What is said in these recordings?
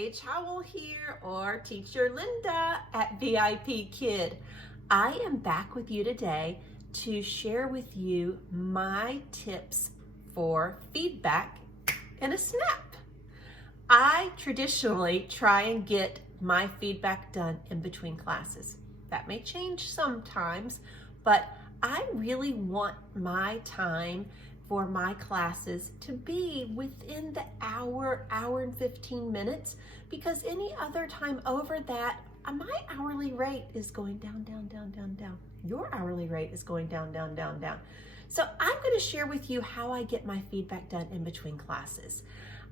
Paige Howell here, or Teacher Linda at VIPKID. I am back with you today to share with you my tips for feedback in a snap. I traditionally try and get my feedback done in between classes. That may change sometimes, but I really want my time for my classes to be within the hour and 15 minutes, because any other time over that, my hourly rate is going down, down, down, down, down. Your hourly rate is going down, down, down, down. So I'm going to share with you how I get my feedback done in between classes.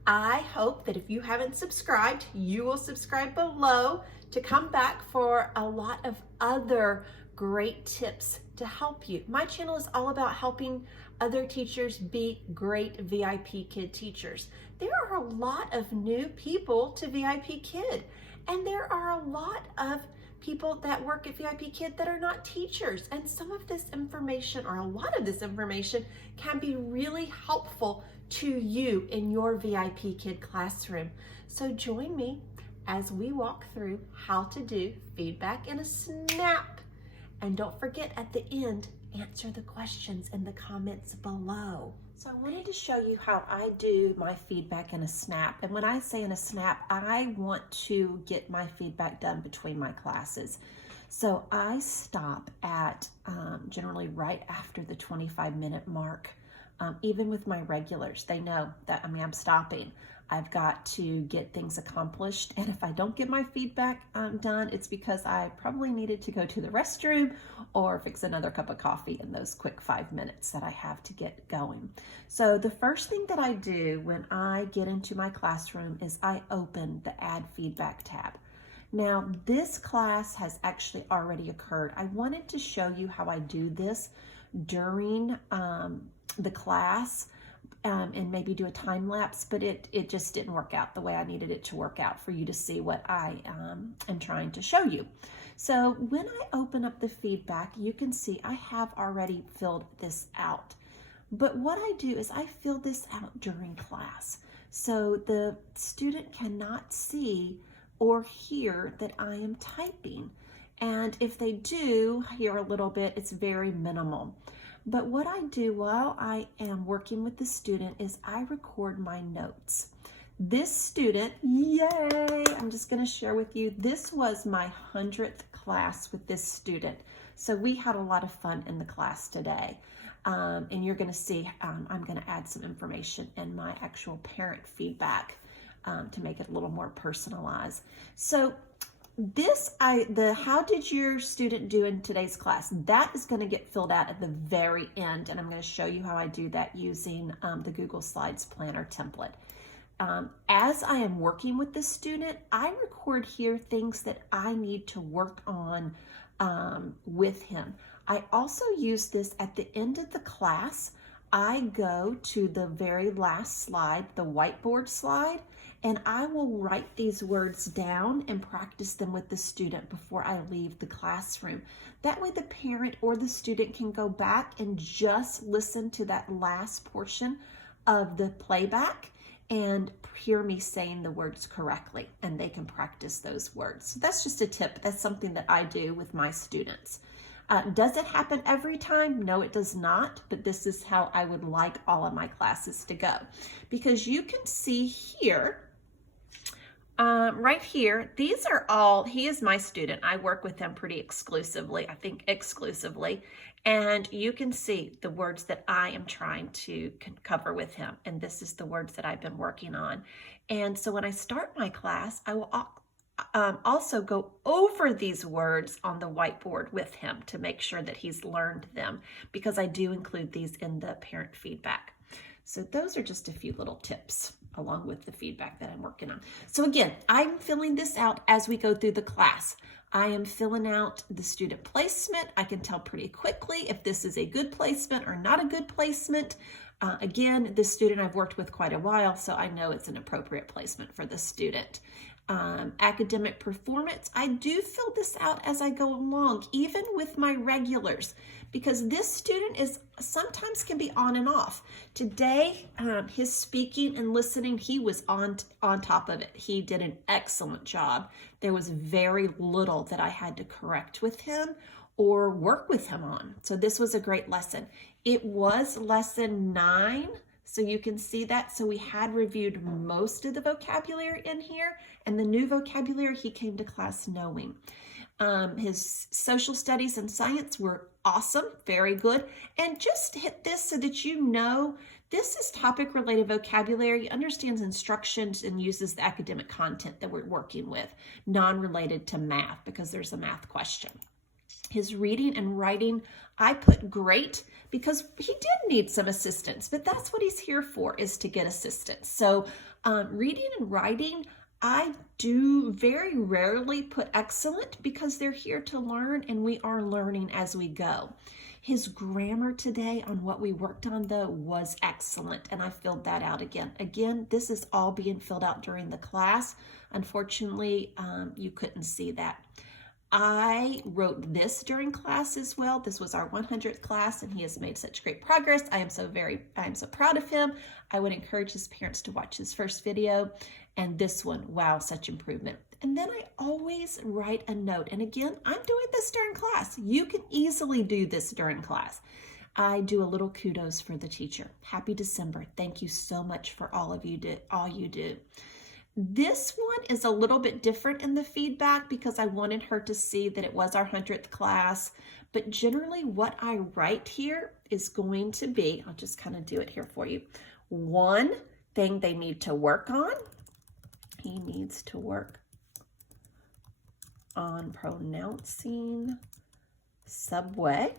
I hope that if you haven't subscribed, you will subscribe below to come back for a lot of other great tips to help you. My channel is all about helping other teachers be great VIPKID teachers. There are a lot of new people to VIPKID, and there are a lot of people that work at VIPKID that are not teachers. And some of this information, or a lot of this information, can be really helpful to you in your VIPKID classroom. So join me as we walk through how to do feedback in a snap. And don't forget, at the end, answer the questions in the comments below. So I wanted to show you how I do my feedback in a snap. And when I say in a snap, I want to get my feedback done between my classes. So I stop at generally right after the 25-minute mark. Even with my regulars, they know that I'm stopping. I've got to get things accomplished. And if I don't get my feedback done, it's because I probably needed to go to the restroom or fix another cup of coffee in those quick 5 minutes that I have to get going. So the first thing that I do when I get into my classroom is I open the Add Feedback tab. Now, this class has actually already occurred. I wanted to show you how I do this during the class. And maybe do a time lapse, but it just didn't work out the way I needed it to work out for you to see what I am trying to show you. So when I open up the feedback, you can see I have already filled this out. But what I do is I fill this out during class. So the student cannot see or hear that I am typing. And if they do hear a little bit, it's very minimal. But what I do while I am working with the student is I record my notes. This student, yay, I'm just going to share with you, this was my 100th class with this student. So we had a lot of fun in the class today. And you're going to see, I'm going to add some information in my actual parent feedback to make it a little more personalized. So how did your student do in today's class? That is going to get filled out at the very end, and I'm going to show you how I do that using the Google Slides Planner template. As I am working with the student, I record here things that I need to work on with him. I also use this at the end of the class. I go to the very last slide, the whiteboard slide, and I will write these words down and practice them with the student before I leave the classroom. That way the parent or the student can go back and just listen to that last portion of the playback and hear me saying the words correctly, and they can practice those words. So that's just a tip. That's something that I do with my students. Does it happen every time? No, it does not, but this is how I would like all of my classes to go. Because you can see here, right here, these are all, he is my student. I work with him pretty exclusively, I think exclusively. And you can see the words that I am trying to cover with him. And this is the words that I've been working on. And so when I start my class, I will also go over these words on the whiteboard with him to make sure that he's learned them, because I do include these in the parent feedback. So those are just a few little tips along with the feedback that I'm working on. So again, I'm filling this out as we go through the class. I am filling out the student placement. I can tell pretty quickly if this is a good placement or not a good placement. Again, this student I've worked with quite a while, so I know it's an appropriate placement for the student. academic performance, I do fill this out as I go along, even with my regulars, because this student is sometimes can be on and off. Today, his speaking and listening, he was on top of it. He did an excellent job. There was very little that I had to correct with him or work with him on. So this was a great lesson. It was lesson 9. So you can see that. So we had reviewed most of the vocabulary in here, and the new vocabulary he came to class knowing. His social studies and science were awesome, very good. And just hit this so that you know this is topic related vocabulary. He understands instructions and uses the academic content that we're working with, non-related to math, because there's a math question. His reading and writing, I put great because he did need some assistance, but that's what he's here for, is to get assistance. So reading and writing, I do very rarely put excellent because they're here to learn and we are learning as we go. His grammar today on what we worked on though was excellent, and I filled that out again. Again, this is all being filled out during the class. Unfortunately, you couldn't see that. I wrote this during class as well. This was our 100th class, and he has made such great progress. I am so proud of him. I would encourage his parents to watch his first video, and this one, wow, such improvement. And then I always write a note. And again, I'm doing this during class. You can easily do this during class. I do a little kudos for the teacher. Happy December. Thank you so much for all you do. This one is a little bit different in the feedback because I wanted her to see that it was our 100th class. But generally what I write here is going to be, I'll just kind of do it here for you. One thing they need to work on. He needs to work on pronouncing subway.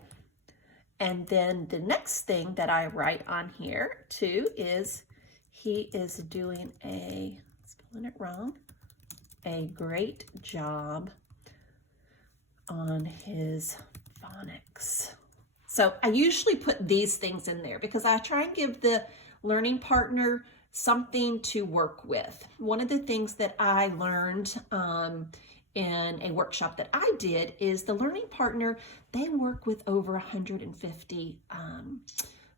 And then the next thing that I write on here too is he is doing spelling it wrong, a great job on his phonics. So I usually put these things in there because I try and give the learning partner something to work with. One of the things that I learned in a workshop that I did is the learning partner, they work with over 150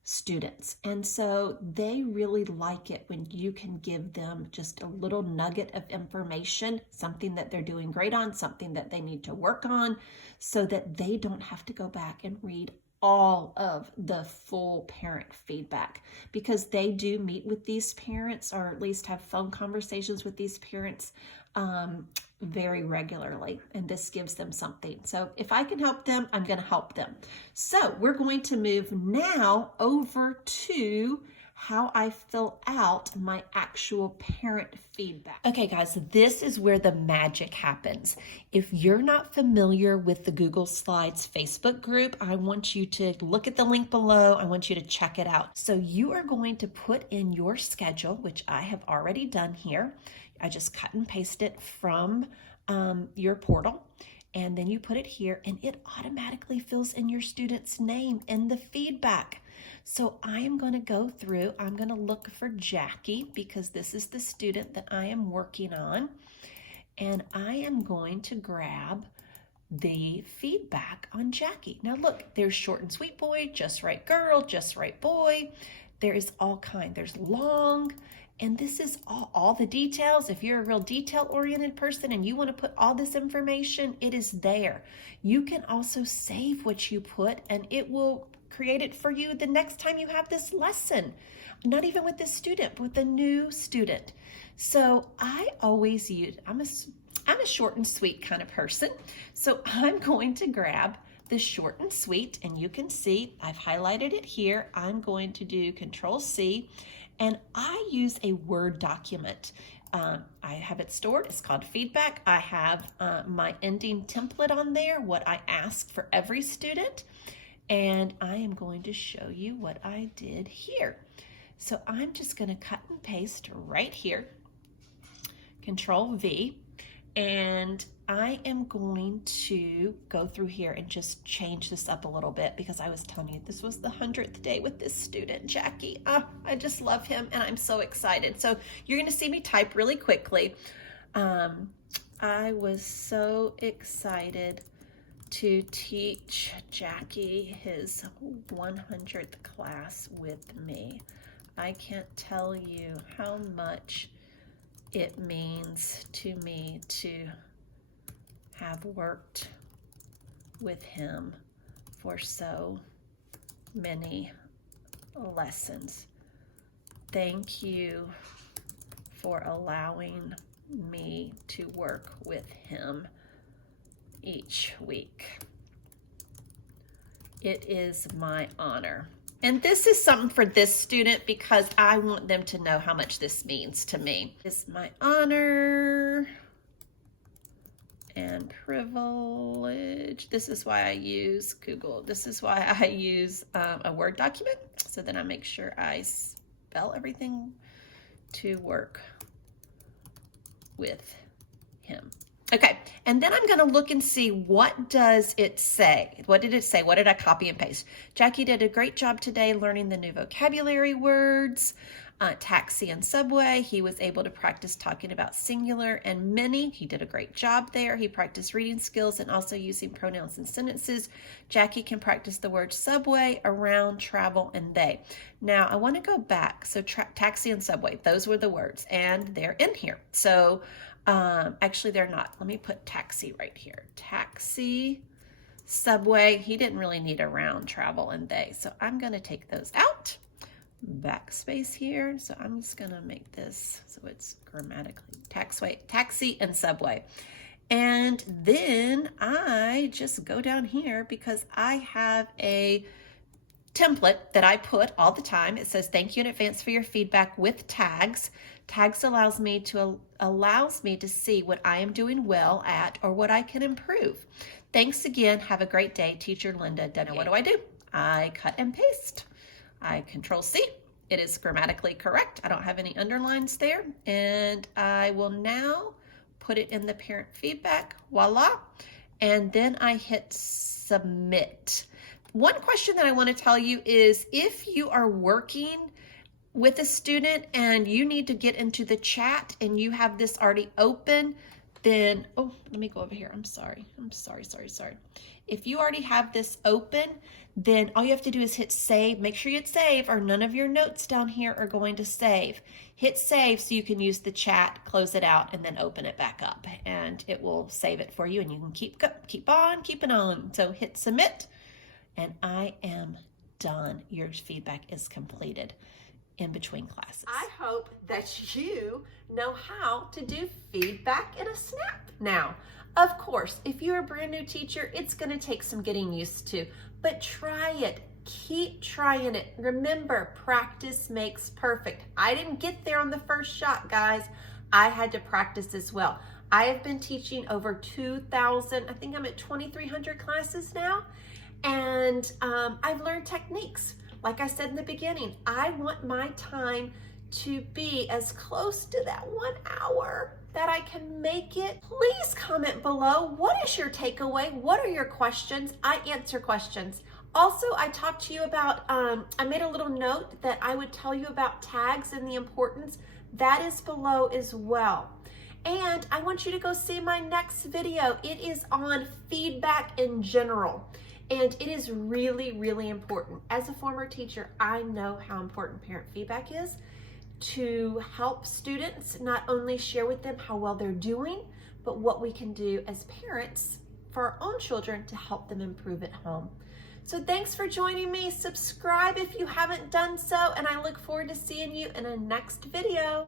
students. And so they really like it when you can give them just a little nugget of information, something that they're doing great on, something that they need to work on, so that they don't have to go back and read all of the full parent feedback, because they do meet with these parents, or at least have phone conversations with these parents very regularly, and this gives them something. So if I can help them, I'm going to help them. So we're going to move now over to how I fill out my actual parent feedback. Okay guys, this is where the magic happens. If you're not familiar with the Google Slides Facebook group, I want you to look at the link below. I want you to check it out. So you are going to put in your schedule, which I have already done here. I just cut and paste it from your portal, and then you put it here, and it automatically fills in your student's name in the feedback. So I am going to go through, I'm going to look for Jackie because this is the student that I am working on, and I am going to grab the feedback on Jackie. Now look, there's short and sweet boy, just right girl, just right boy. There is all kind, there's long, and this is all the details. If you're a real detail-oriented person and you want to put all this information, it is there. You can also save what you put, and it will create it for you the next time you have this lesson. Not even with this student, but with a new student. So I always use, I'm a short and sweet kind of person. So I'm going to grab the short and sweet, and you can see I've highlighted it here. I'm going to do Control-C, and I use a Word document. I have it stored. It's called feedback. I have my ending template on there, what I ask for every student, and I am going to show you what I did here. So I'm just going to cut and paste right here, Control-V, and I am going to go through here and just change this up a little bit because I was telling you this was the 100th day with this student, Jackie. I just love him and I'm so excited. So you're going to see me type really quickly. I was so excited to teach Jackie his 100th class with me. I can't tell you how much it means to me to have worked with him for so many lessons. Thank you for allowing me to work with him each week. It is my honor. And this is something for this student because I want them to know how much this means to me. It's my honor and privilege. This is why I use Google. This is why I use a Word document, so that I make sure I spell everything to work with him. Okay, and then I'm gonna look and see, what does it say? What did it say? What did I copy and paste? Jackie did a great job today learning the new vocabulary words. Taxi and subway, he was able to practice talking about singular and many. He did a great job there. He practiced reading skills and also using pronouns in sentences. Jackie can practice the word subway, around, travel, and they. Now I want to go back. So taxi and subway, those were the words, and they're in here. So actually they're not. Let me put taxi right here. Taxi, subway, he didn't really need around, travel, and they. So I'm going to take those out. Backspace here, so I'm just gonna make this so it's grammatically taxi and subway. And then I just go down here because I have a template that I put all the time. It says thank you in advance for your feedback with tags. Tags allows me to see what I am doing well at or what I can improve. Thanks again. Have a great day, Teacher Linda. Now what do? I cut and paste. I Control-C. It is grammatically correct. I don't have any underlines there. And I will now put it in the parent feedback. Voila. And then I hit submit. One question that I want to tell you is, if you are working with a student and you need to get into the chat and you have this already open, then, oh, let me go over here. I'm sorry. If you already have this open, then all you have to do is hit save. Make sure you hit save, or none of your notes down here are going to save. Hit save so you can use the chat, close it out, and then open it back up, and it will save it for you, and you can keep on keeping on. So hit submit, and I am done. Your feedback is completed in between classes. I hope that you know how to do feedback in a snap now. Of course, if you're a brand new teacher, it's going to take some getting used to, but try it. Keep trying it. Remember, practice makes perfect. I didn't get there on the first shot, guys. I had to practice as well. I have been teaching over 2,000, I think I'm at 2,300 classes now, and I've learned techniques. Like I said in the beginning, I want my time to be as close to that 1 hour that I can make it. Please comment below. What is your takeaway? What are your questions? I answer questions. Also, I talked to you about, I made a little note that I would tell you about tags and the importance. That is below as well. And I want you to go see my next video. It is on feedback in general. And it is really, really important. As a former teacher, I know how important parent feedback is to help students not only share with them how well they're doing, but what we can do as parents for our own children to help them improve at home. So thanks for joining me. Subscribe if you haven't done so, and I look forward to seeing you in a next video.